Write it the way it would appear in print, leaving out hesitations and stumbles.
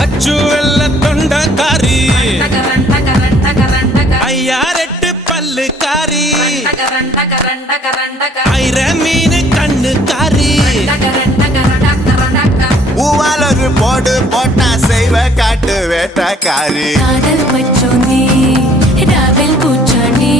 அச்சு வெள்ள தொண்டக்காரி ஐயாரெட்டு பல்லு காரி ஐர மீன் கண்ணு காரி பூவால் ஒரு போடு போட்டா செய்வ காட்டு வேட்டக்காரி காதல் பச்சோந்தி ராவல் பூச்சாண்டி